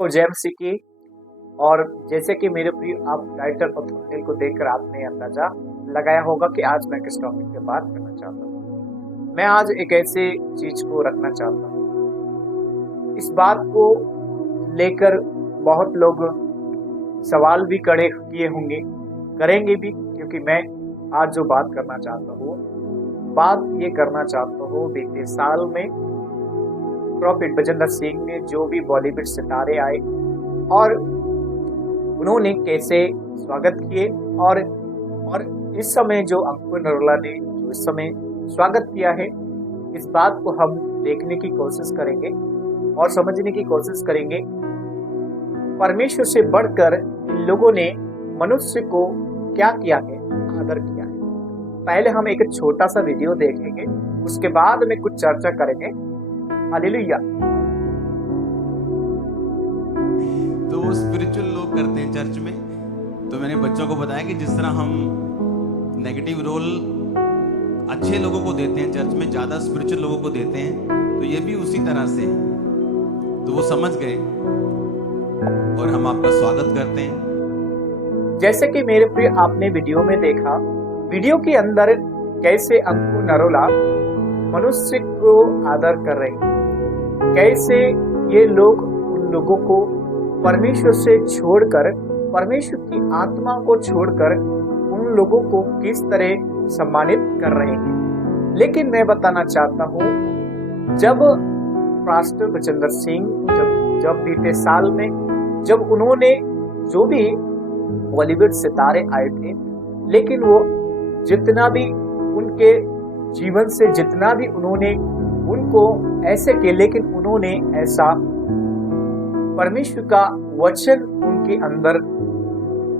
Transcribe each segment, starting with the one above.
को जय मसीह की। और जैसे कि मेरे प्रिय, आप टाइटल और थंबनेल को देखकर आपने अंदाजा लगाया होगा कि आज मैं किस टॉपिक पे बात करना चाहता हूँ। मैं आज एक ऐसे चीज को रखना चाहता हूँ, इस बात को लेकर बहुत लोग सवाल भी खड़े किए होंगे, करेंगे भी, क्योंकि मैं आज जो बात करना चाहता हूँ, बात ये करना चाहता हूँ बीते साल में प्रॉफिट बजेंद्र सिंह ने जो भी बॉलीवुड सितारे आए और उन्होंने कैसे स्वागत किए, और इस समय जो अंकुर नरोला ने जो इस समय स्वागत किया है, इस बात को हम देखने की कोशिश करेंगे और समझने की कोशिश करेंगे। परमेश्वर से बढ़कर इन लोगों ने मनुष्य को क्या किया है, आदर किया है। पहले हम एक छोटा सा वीडियो देखेंगे, उसके बाद में कुछ चर्चा करेंगे। हालेलुया। तो वो स्पिरिचुअल लोग करते हैं चर्च में। तो मैंने बच्चों को बताया कि जिस तरह हम नेगेटिव रोल अच्छे लोगों को देते हैं चर्च में, ज्यादा स्पिरिचुअल लोगों को देते हैं, तो ये भी उसी तरह से। तो वो समझ गए और हम आपका स्वागत करते हैं। जैसे कि मेरे प्रिय, आपने वीडियो में देखा, वीडियो के अंदर कैसे अंकुर नरोला मनुष्य को आदर कर रहे हैं, कैसे ये लोग उन लोगों को परमेश्वर से छोड़कर, परमेश्वर की आत्मा को छोड़कर उन लोगों को किस तरह सम्मानित कर रहे हैं। लेकिन मैं बताना चाहता हूँ, जब पास्टर बजेंद्र सिंह जब बीते साल में जब उन्होंने जो भी बॉलीवुड सितारे आए थे, लेकिन वो जितना भी उनके जीवन से जितना भी उन्होंने उनको ऐसे किए, लेकिन उन्होंने ऐसा परमेश्वर का वचन उनके अंदर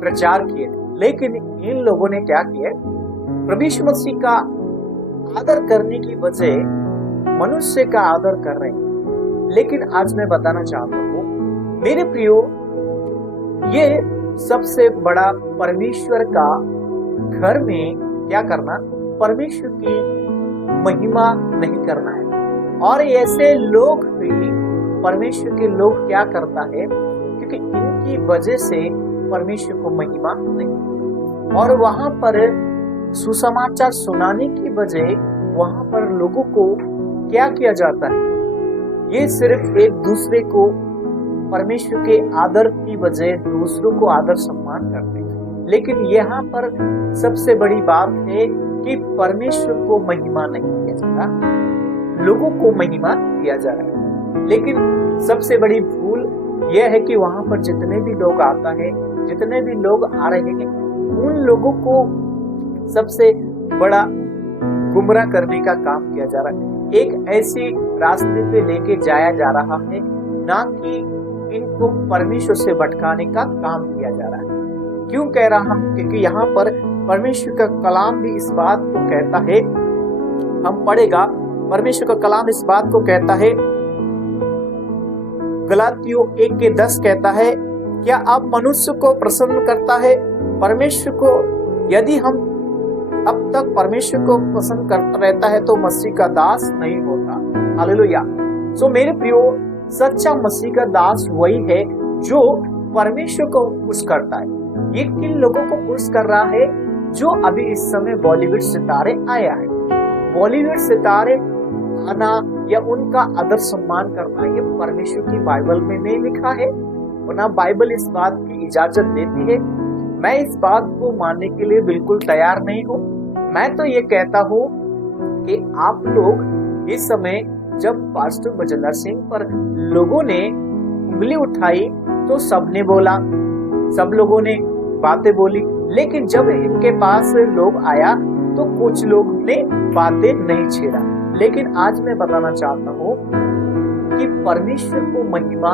प्रचार किए। लेकिन इन लोगों ने क्या किया, प्रभु यीशु मसीह का आदर करने की बजाय मनुष्य का आदर कर रहे हैं। लेकिन आज मैं बताना चाहता हूँ मेरे प्रियो, ये सबसे बड़ा परमेश्वर का घर में क्या करना, परमेश्वर की महिमा नहीं करना है। और ऐसे लोग भी परमेश्वर के लोग क्या करता है, क्योंकि इनकी वजह से परमेश्वर को महिमा नहीं। और वहां पर सुसमाचार सुनाने की बजाय वहां पर लोगों को क्या किया जाता है, ये सिर्फ एक दूसरे को परमेश्वर के आदर की बजाय दूसरों को आदर सम्मान करते हैं। लेकिन यहाँ पर सबसे बड़ी बात है कि परमेश्वर को महिमा नहीं दिया जा रहा, लोगों को महिमा दिया जा रहा है। लेकिन सबसे बड़ी भूल यह है कि वहां पर जितने भी लोग आता है, जितने भी लोग आ रहे हैं, उन लोगों को सबसे बड़ा गुमराह करने का काम किया जा रहा है। एक ऐसे रास्ते पे लेके जाया जा रहा है, ना कि इनको परमेश्वर से भटकाने का काम किया जा रहा है। क्यों कह रहा हूं, क्योंकि यहाँ पर परमेश्वर का कलाम भी इस बात को कहता है, हम पढ़ेगा, परमेश्वर का कलाम इस बात को कहता है, गलातियों 1:10 कहता है, क्या अब मनुष्य को प्रसन्न करता है परमेश्वर को? यदि हम अब तक परमेश्वर को पसंद करता रहता है तो मसीह का दास नहीं होता। हालेलुया। सो मेरे प्रियो, सच्चा मसीह का दास वही है जो परमेश्वर को खुश करता है। ये किन लोगों को खुश कर रहा है? जो अभी इस समय बॉलीवुड सितारे आया है। बॉलीवुड सितारे आना या उनका आदर सम्मान करना, ये परमेश्वर की बाइबल में नहीं लिखा है, और ना बाइबल इस बात की इजाजत देती है। मैं इस बात को मानने के लिए बिल्कुल तैयार नहीं हूँ। मैं तो ये कहता हूँ कि आप लोग इस समय जब पास्टर बजेंद्र सिंह पर लोगों ने उंगली उठाई तो सबने बोला, सब लोगों ने बातें बोली, लेकिन जब इनके पास लोग आया तो कुछ लोग ने बातें नहीं छेड़ा। लेकिन आज मैं बताना चाहता हूँ कि परमेश्वर को महिमा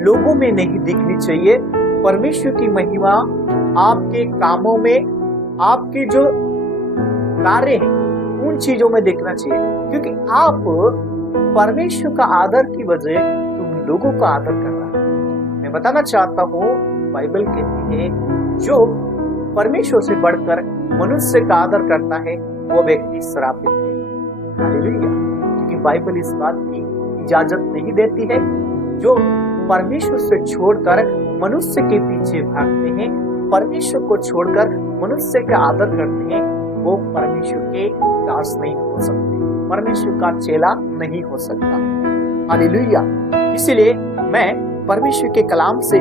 लोगों में नहीं दिखनी चाहिए। परमेश्वर की महिमा आपके कामों में, आपके जो कार्य हैं, उन चीजों में देखना चाहिए। क्योंकि आप परमेश्वर का आदर की बजाय तुम लोगों का आदर कर रहा है। मैं बताना चाहता हूँ, बाइबल कहती है, जो परमेश्वर से बढ़कर मनुष्य का आदर करता है वो व्यक्ति श्रापित है। हालेलुया। क्योंकि बाइबल इस बात की इजाजत नहीं देती है जो परमेश्वर से छोड़कर मनुष्य के पीछे भागते हैं, परमेश्वर को छोड़कर मनुष्य का आदर करते हैं, वो परमेश्वर के दास नहीं हो सकते, परमेश्वर का चेला नहीं हो सकता। हालेलुया। इसलिए मैं परमेश्वर के कलाम से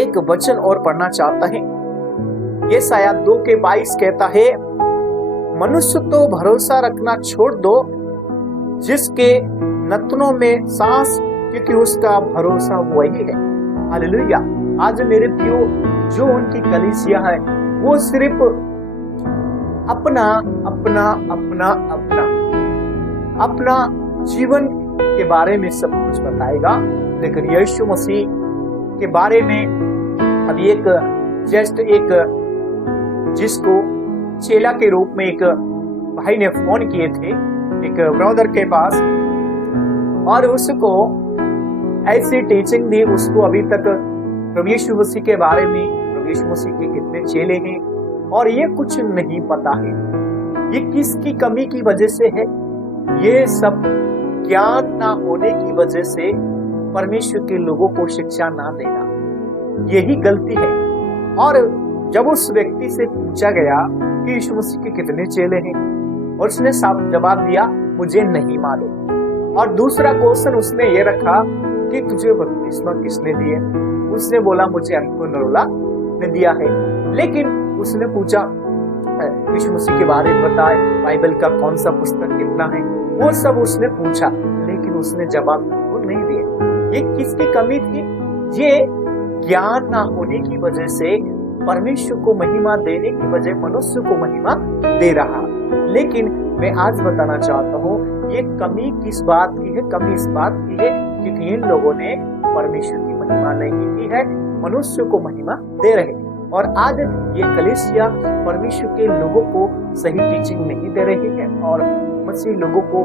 एक वचन और पढ़ना चाहता है। यशायाह 2:22 कहता है, मनुष्य तो भरोसा रखना छोड़ दो जिसके नथनों में सांस, क्योंकि उसका भरोसा वही है। हालेलुया। आज मेरे प्रियो, जो उनकी कलीसिया है वो सिर्फ अपना अपना अपना अपना अपना जीवन के बारे में सब कुछ बताएगा, लेकिन यीशु मसीह के बारे में अभी एक जिसको चेला के रूप में एक भाई ने फोन किए थे एक ब्रदर के पास, और उसको ऐसी टीचिंग दी, उसको अभी तक प्रभु यीशु मसीह के बारे में, प्रभु यीशु मसीह के कितने चेले हैं और ये कुछ नहीं पता है। ये किसकी कमी की वजह से है? ये सब ज्ञान ना होने की वजह से, परमेश्वर के लोगों को शिक्षा ना देना, यही गलती है। और जब उस व्यक्ति से पूछा गया कि यीशु मसीह के कितने चेले हैं, और उसने साफ जवाब दिया, मुझे नहीं मालूम। और दूसरा क्वेश्चन उसने ये रखा कि तुझे बपतिस्मा किसने दिए? उसने बोला, मुझे अंकुर नरोला ने दिया है। लेकिन उसने पूछा, यीशु मसीह के बारे में बताए, बाइबल का कौन सा पुस्तक कितना है, वो सब उसने पूछा, लेकिन उसने जवाब नहीं दिए। ये किसकी कमी थी? ये ज्ञान ना होने की वजह से, परमेश्वर को महिमा देने की वजह मनुष्य को महिमा दे रहा। लेकिन मैं आज बताना चाहता हूँ, ये कमी किस बात की है? कमी इस बात की है कि इन लोगों ने परमेश्वर की महिमा नहीं की है, मनुष्य को महिमा दे रहे। और आज ये कलीसिया परमेश्वर के लोगों को सही टीचिंग नहीं दे रही है, और मसीह लोगों को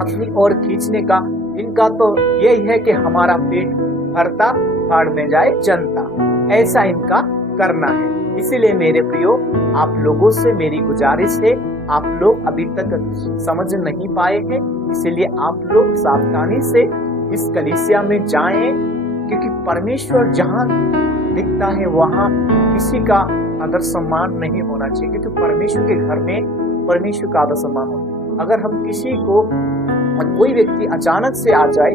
अपनी ओर खींचने का इनका तो यही है कि हमारा पेट भरता भाड़ में जाए जनता, ऐसा इनका करना है। इसीलिए मेरे प्रियो, आप लोगों से मेरी गुजारिश है, आप लोग अभी तक समझ नहीं पाए हैं, इसीलिए आप लोग सावधानी से इस कलीसिया में जाएं, क्योंकि परमेश्वर जहां दिखता है वहां किसी का आदर सम्मान नहीं होना चाहिए, क्योंकि परमेश्वर के घर में परमेश्वर का आदर सम्मान होता है। अगर हम किसी को, कोई व्यक्ति अचानक से आ जाए,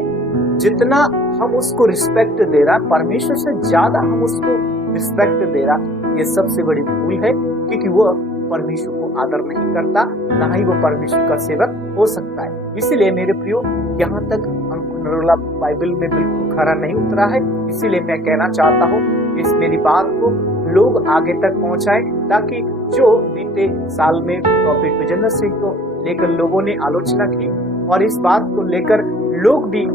जितना हम उसको रिस्पेक्ट दे रहा, परमेश्वर से ज्यादा हम उसको रिस्पेक्ट दे रहा, ये सबसे बड़ी भूल है, क्योंकि वो परमेश्वर को आदर नहीं करता, ना ही वो परमेश्वर का सेवक हो सकता है। इसलिए मेरे प्रियो, यहाँ तक अंकुर नरोला बाइबल में बिल्कुल खरा नहीं उतरा है। इसीलिए मैं कहना चाहता हूँ, इस मेरी बात को लोग आगे तक पहुँचाए, ताकि जो बीते साल में प्रॉफिट विजेंद्र सिंह को लेकर लोगों ने आलोचना की, और इस बात को लेकर लोग भी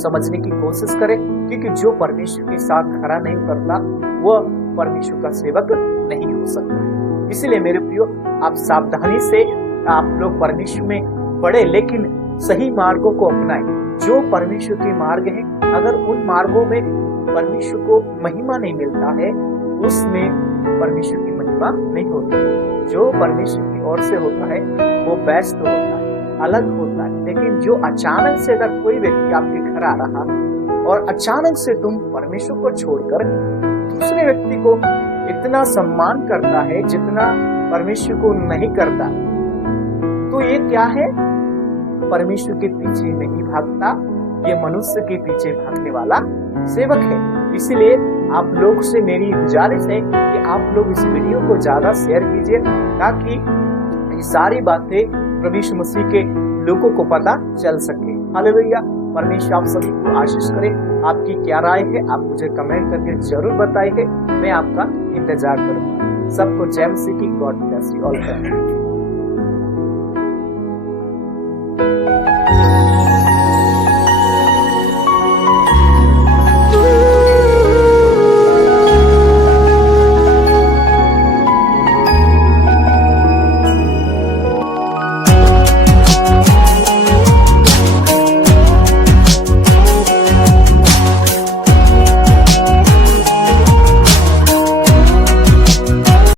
समझने की कोशिश करें, क्योंकि जो परमेश्वर के साथ खरा नहीं उतरता वह परमेश्वर का सेवक नहीं हो सकता। इसलिए मेरे प्रियो, आप सावधानी से आप लोग परमेश्वर में बढ़े, लेकिन सही मार्गों को अपनाएं। जो परमेश्वर के मार्ग हैं, अगर उन मार्गों में परमेश्वर को महिमा नहीं मिलता है, उसमें परमेश्वर की महिमा नहीं होती। जो परमेश्वर की ओर से होता है वो बेस्ट होता है, अलग होता है। लेकिन जो अचानक से अगर कोई व्यक्ति आपके घर आ रहा और अचानक से तुम परमेश्वर को छोड़कर दूसरे व्यक्ति को इतना सम्मान करता है जितना परमेश्वर को नहीं करता, तो ये क्या है? परमेश्वर के पीछे नहीं भागता, ये मनुष्य के पीछे भागने वाला सेवक है। इसीलिए आप लोग से मेरी गुजारिश है कि आप लोग इस वीडियो को ज्यादा शेयर कीजिए, ताकि ये सारी बातें प्रभु यीशु मसीह के लोगों को पता चल सके। हालेलुया। परमेश्वर आप सभी को आशीष करे। आपकी क्या राय है, आप मुझे कमेंट करके जरूर बताइए, मैं आपका इंतजार करूंगा। सबको जय मसीह की। God bless you all.